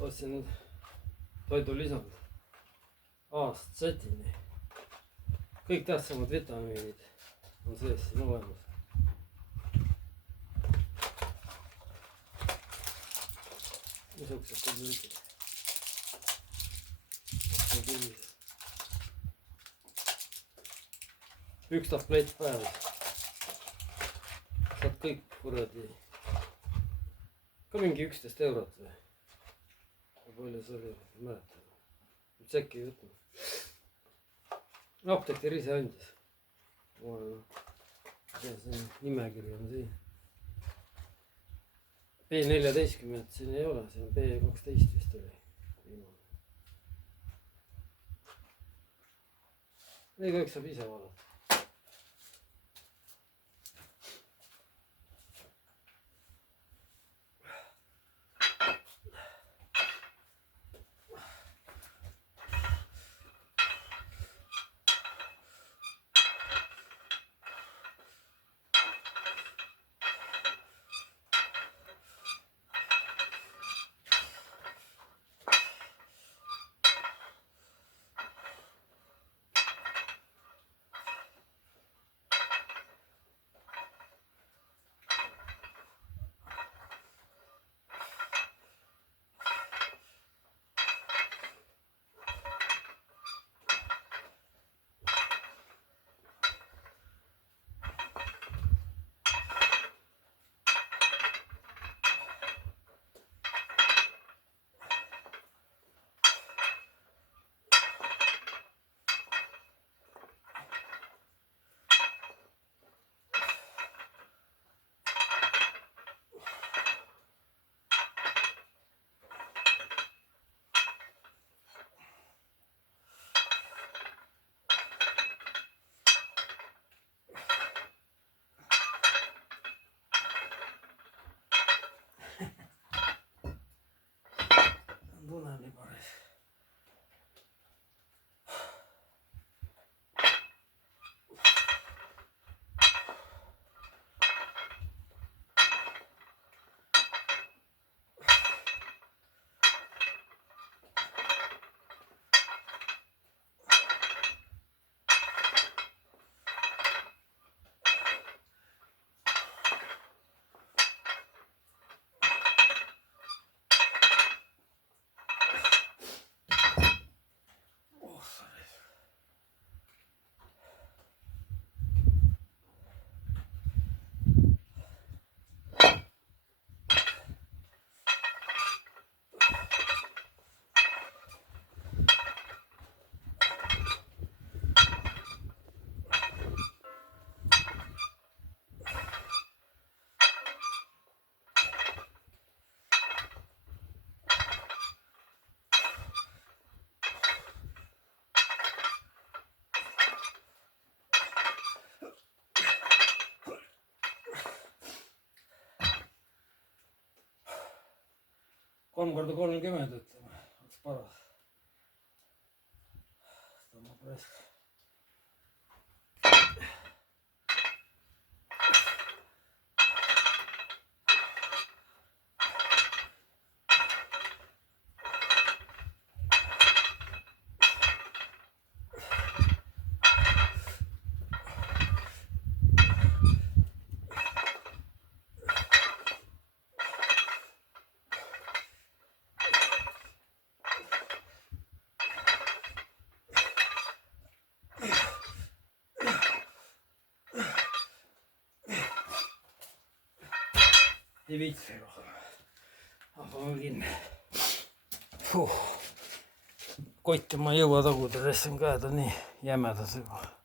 ostsin nüüd toidulisand A-st Z-ini. kõik tähtsamad vitamiinid on sees siin olemas. Niisugused tabletid. üks tablett päevas. Saad kõik kuradi. Ka mingi 11 eurot või? Kui palju see oli, ei mäleta. Tsekki ei võtnud. Apteekir ise andis. See nimekiri on siin. B14 siin ei ole, see on B12 vist oli. Igaüks saab ise vaadata. Tunnen nii päris. Kolm korda 30 ütleme, oleks paras. Tõmbab raisk. Ei viitsi rohkem. Ahvame kinni. Kotti ma ei jõua taguda, sest käed on nii jämedas juba.